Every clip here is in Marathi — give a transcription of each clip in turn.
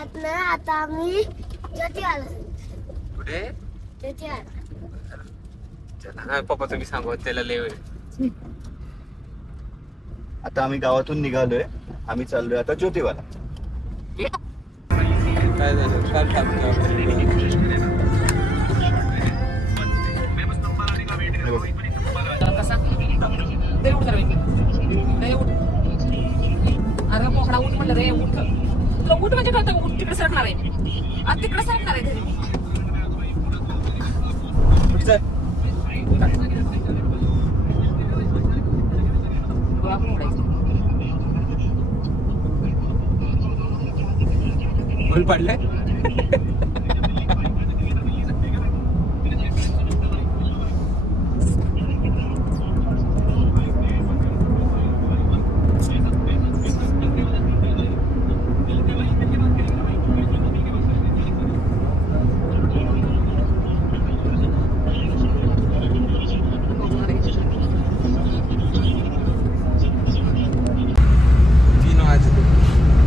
गावात ना आता आम्ही ज्योती आलो. कुठे ज्योती आलो. चला पप्पा तुम्ही सांगू त्याला लय वेळ. आता आम्ही गावातून निघालोय. आम्ही चाललोय आता ज्योतिबाला. काय झालं काल टाकतो अरे पोकडा उठ म्हणलं रे उठ तुला उठ म्हणजे कळतं उठ तिकडे सरकणार आहे आज तिकडे सरकणार आहे घरी बोल पडलाय.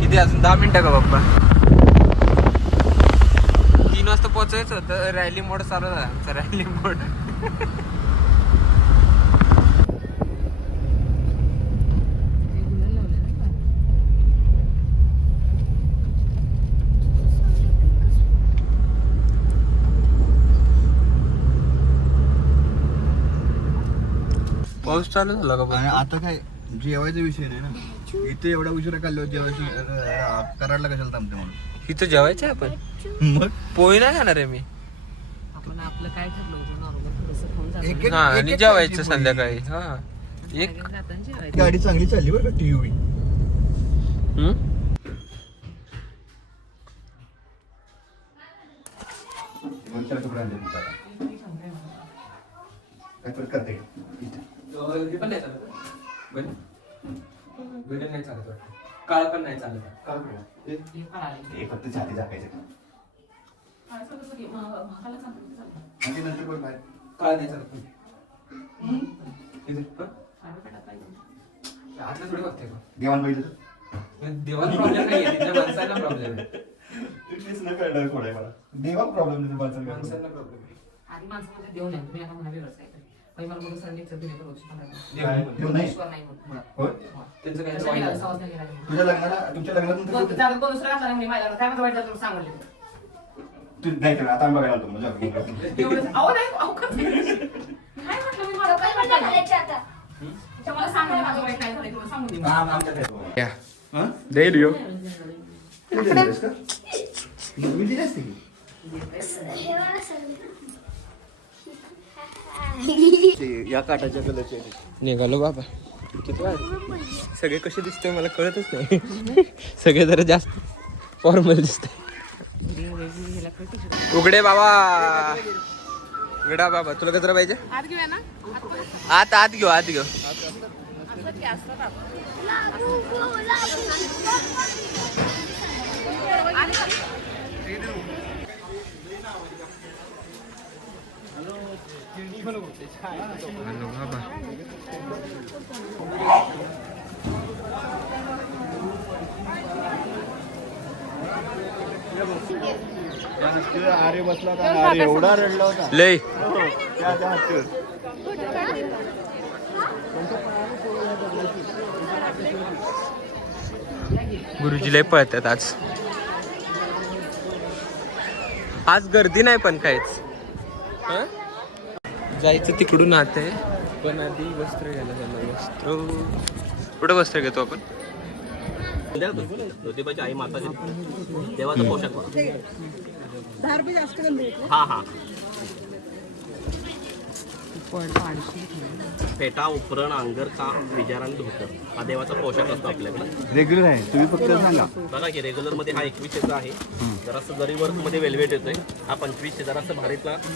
किती अजून 10 मिनिटं का बाप्पा. 3 वाजता पोहोचायचं होतं. रॅली मोड चालू झाला आमचा. रॅली मोड पाऊस चालू झाला का आणि पण. आता काय जेवायचा विषय नाही ना. इथे एवढा उशिरा खाल्लो जेवायची कराडला कशाला थांबते म्हणून. इथं जेवायचं आहे आपण. मग पोळी नाही खाणार आहे मी. आपण आपलं काय ठरलं होतं नॉर्मल थोडंसं खाऊन जातो एक- हा आणि एक- जेवायचं एक- संध्याकाळी. हा एक जाताना जेवायचं. गाडी चांगली चालली बरं का टीव्ही. करते पण नाही चालत. वेळ नाही चालत वाटतं. काळ पण नाही चालत. हे पण आले. हे फक्त छाती झाकायचं. काय सगळं सगळं महागाला चांगलं झालं. आणि नंतर पण बाहेर काळ नाही चालत. इथे पण काय बेटा पाहिजे आतलं थोडी बघते का. देवाण बघितलं देवाला प्रॉब्लेम नाही आहे. तिथल्या माणसाला प्रॉब्लेम आहे. तेच न कळणार कोण आहे मला. देवा प्रॉब्लेम नाही माणसाला. माणसाला प्रॉब्लेम आहे. आधी माणसामध्ये देऊ नये तुम्ही आता म्हणा व्यवस्था आहे काही मला बोलून सर लेक्चर दिले रोज देव नाही. ईश्वर नाही म्हणून. होय? त्यांचं काय त्याच्या वाईट वेळेला आहे. सहज नाही गेला म्हणून. तुमच्या लग्नानंतर जागा कोण दुसरं घातला नाही माझ्या काय म्हणतो वाईट झालं सांगले तू नाही केलं. आता आम्ही बघायला आलो मजा. अहो नाही अहो खरंच नाही. काय म्हटलं मी मला काय म्हटलं घालायचे आता. तर मला सांगा माझं वाईट काय झालं तुला सांगून दे या. हं? देईल यो. तू दिलेस का? मी दिली असते की. हे मला सांग. ते या काटाच्या कलरचे निघालो बाबा. किती वाजले? सगळे कसे दिसते मला कळतच नाही. सगळे जरा जास्त फॉर्मल दिसते. उघडे बाबा. उघडा बाबा. तुला कचरा पाहिजे. आत घेऊया ना आत घेऊ आत घेऊ. हॅलो बाबा. आरे बसला होता. अरे एवढा रडला होता. लय त्या हत्तीवर. गुरुजी लय पळतात आज. आज गर्दी नाही पण काहीच. हं? जायचं तिकडून आत आहे पण आधी वस्त्र घ्यायला झालं. वस्त्र कुठं वस्त्र घेतो आपण. ज्योतिबाची आई माता देवाचा पोशाख हा हा फेटा उपरण अंगरखा विजारा आणि धोतर हा देवाचा पोशाख असतो आपल्याकडे. रेग्युलर आहे. तुम्ही फक्त सांगा. बघा की रेग्युलर मध्ये हा 2100चा आहे. जरासं जरी वर्क मध्ये वेल्वेट येतोय. हा 2500 जरासं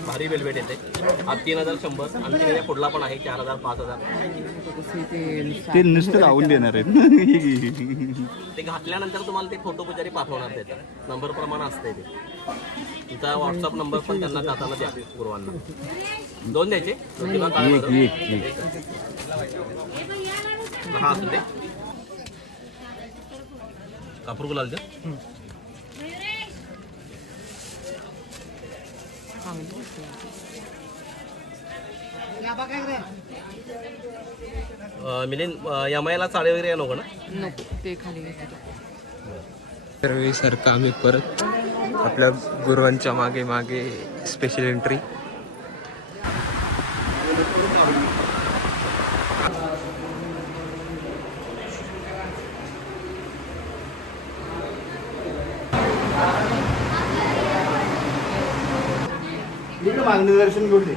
भारी वेल्वेट येते. हा 3100 आणि त्याच्या पुढला पण आहे 4000 5000. ते नुसतं लावून देणार आहेत. ते घातल्यानंतर तुम्हाला ते फोटो पुजारी पाठवणार त्याचा नंबर प्रमाण असते ते. तुमचा व्हॉट्सअप नंबर पण त्यांना जाताना द्या पूर्वांना. 2 द्यायचे. हा असू दे. कापूर गुलाल द्या. मिलिंद यमायला चाळे वगैरे नको ना. नको ते खाली सारखं आम्ही परत आपल्या गुरुवांच्या मागे मागे स्पेशल एंट्री. इकडे मागणी दर्शन घेऊन दे.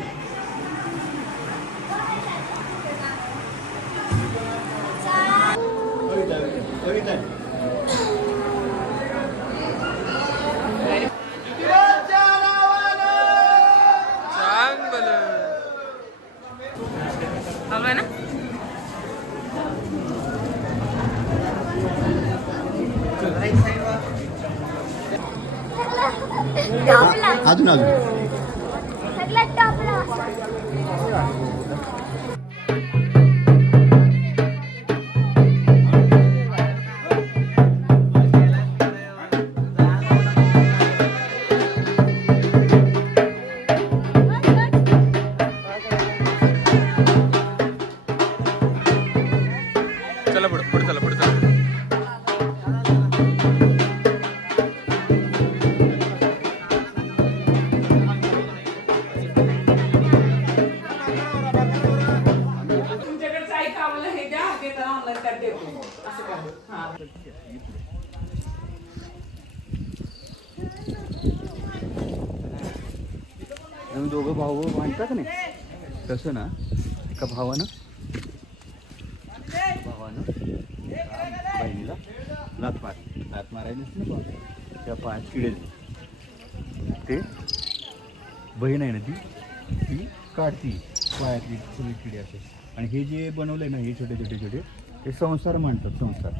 हवं ना. अजून अजून सगळ्यात टॉपला चला पुढे पुढे चला पुढे चला. तुमच्याकडचं ऐका आम्हाला हे द्या घेताना ऑनलाईन त्यात देतो असं करा. हा आम्ही दोघं भाऊ म्हणतात का नाही तसं ना एका भावानं बहिणीला लात मारायला ना त्या पायात किडे ते बहीण आहे ना ती काढती पायातली सगळी किडे असे. आणि हे जे बनवलंय ना हे छोटे छोटे छोटे हे संसार म्हणतात. संसार